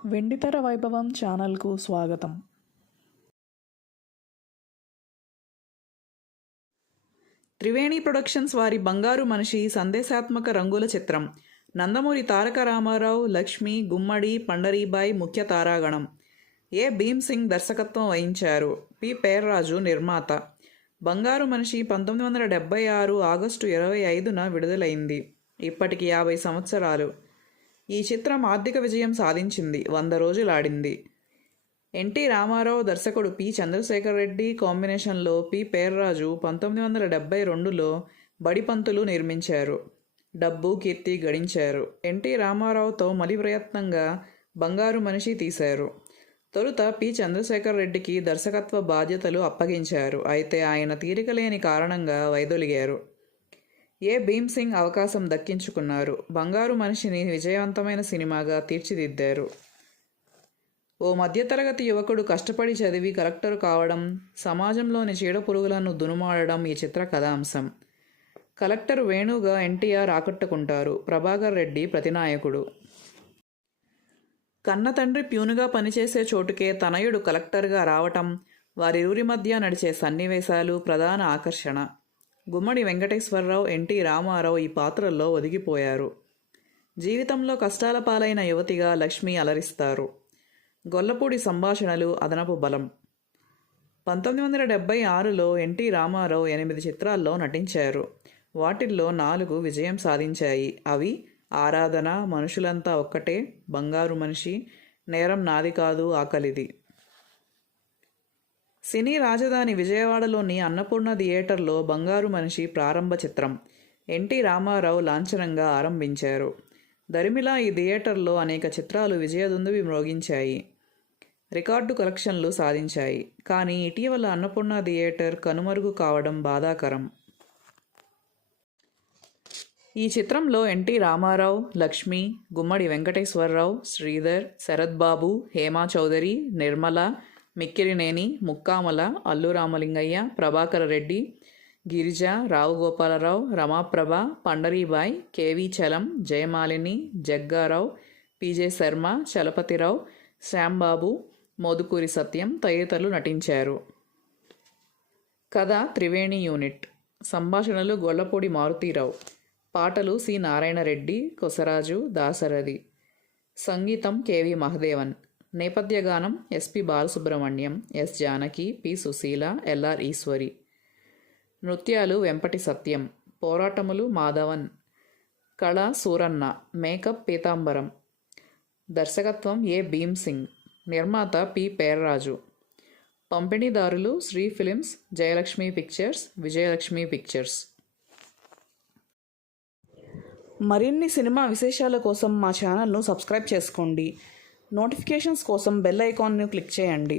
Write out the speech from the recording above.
వెండితెర వైభవం ఛానల్కు స్వాగతం. త్రివేణి ప్రొడక్షన్స్ వారి బంగారు మనిషి సందేశాత్మక రంగుల చిత్రం. నందమూరి తారక రామారావు, లక్ష్మి, గుమ్మడి, పండరీబాయ్ ముఖ్య తారాగణం. ఏ భీమ్ సింగ్ దర్శకత్వం వహించారు. పి పేర్రాజు నిర్మాత. బంగారు మనిషి 1976 ఆగస్టు 25న విడుదలైంది. ఇప్పటికి 50 సంవత్సరాలు. ఈ చిత్రం ఆర్థిక విజయం సాధించింది. 100 రోజులాడింది. ఎన్టీ రామారావు దర్శకుడు పి చంద్రశేఖర్ రెడ్డి కాంబినేషన్లో పి పేర్రాజు 1972లో బడిపంతులు నిర్మించారు. డబ్బు, కీర్తి గడించారు. ఎన్టీ రామారావుతో మలి ప్రయత్నంగా బంగారు మనిషి తీశారు. తొలుత పి చంద్రశేఖర్ రెడ్డికి దర్శకత్వ బాధ్యతలు అప్పగించారు. అయితే ఆయన తీరిక లేని కారణంగా వైదొలిగారు. ఏ భీమ్ సింగ్ అవకాశం దక్కించుకున్నారు. బంగారు మనిషిని విజయవంతమైన సినిమాగా తీర్చిదిద్దారు. ఓ మధ్యతరగతి యువకుడు కష్టపడి చదివి కలెక్టర్ కావడం, సమాజంలోని చీడపురుగులను దునుమాడడం ఈ చిత్ర కథాంశం. కలెక్టర్ వేణుగా ఎన్టీఆర్ ఆకట్టుకుంటారు. ప్రభాకర్ రెడ్డి ప్రతినాయకుడు. కన్న తండ్రి ప్యూనుగా పనిచేసే చోటుకే తనయుడు కలెక్టర్గా రావటం, వారిరువురి మధ్య నడిచే సన్నివేశాలు ప్రధాన ఆకర్షణ. గుమ్మడి వెంకటేశ్వరరావు, ఎన్టీ రామారావు ఈ పాత్రల్లో ఒదిగిపోయారు. జీవితంలో కష్టాల పాలైన యువతిగా లక్ష్మి అలరిస్తారు. గొల్లపూడి సంభాషణలు అదనపు బలం. 1976లో ఎన్టీ రామారావు 8 చిత్రాల్లో నటించారు. వాటిల్లో 4 విజయం సాధించాయి. అవి ఆరాధన, మనుషులంతా ఒక్కటే, బంగారు మనిషి, నేరం నాది కాదు ఆకలిది. సినీ రాజధాని విజయవాడలోని అన్నపూర్ణ థియేటర్లో బంగారు మనిషి ప్రారంభ చిత్రం. ఎన్టీ రామారావు లాంఛనంగా ఆరంభించారు. దరిమిలా ఈ థియేటర్లో అనేక చిత్రాలు విజయదుందుభి మ్రోగించాయి. రికార్డు కలెక్షన్లు సాధించాయి. కానీ ఇటీవల అన్నపూర్ణ థియేటర్ కనుమరుగు కావడం బాధాకరం. ఈ చిత్రంలో ఎన్టీ రామారావు, లక్ష్మి, గుమ్మడి వెంకటేశ్వరరావు, శ్రీధర్, శరత్ బాబు, హేమా చౌదరి, నిర్మల, మిక్కిరినేని, ముక్కామల, అల్లు రామలింగయ్య, ప్రభాకర్ రెడ్డి, గిరిజ, రావు గోపాలరావు, రమాప్రభ, పండరీబాయ్, కేవి చలం, జయమాలిని, జగ్గారావు, పిజే శర్మ, చలపతిరావు, శ్యాంబాబు, మోదుకూరి సత్యం తదితరులు నటించారు. కథ త్రివేణి యూనిట్. సంభాషణలు గొల్లపూడి మారుతీరావు. పాటలు సి నారాయణరెడ్డి, కొసరాజు, దాశరథి. సంగీతం కెవి మహదేవన్. నేపథ్య గానం S P Balasubrahmanyam, S Janaki, P Susheela, L R Eswari. నృత్యాలు వెంపటి సత్యం. పోరాటములు మాధవన్. కళ సూరన్న. మేకప్ పీతాంబరం. దర్శకత్వం ఏ భీమ్ సింగ్. నిర్మాత పి పేర్రాజు. పంపిణీదారులు Sri films, Jayalakshmi pictures, Vijayalakshmi pictures. మరిన్ని సినిమా విశేషాల కోసం మా ఛానల్ను సబ్స్క్రైబ్ చేసుకోండి. నోటిఫికేషన్స్ కోసం బెల్ ఐకాన్ను క్లిక్ చేయండి.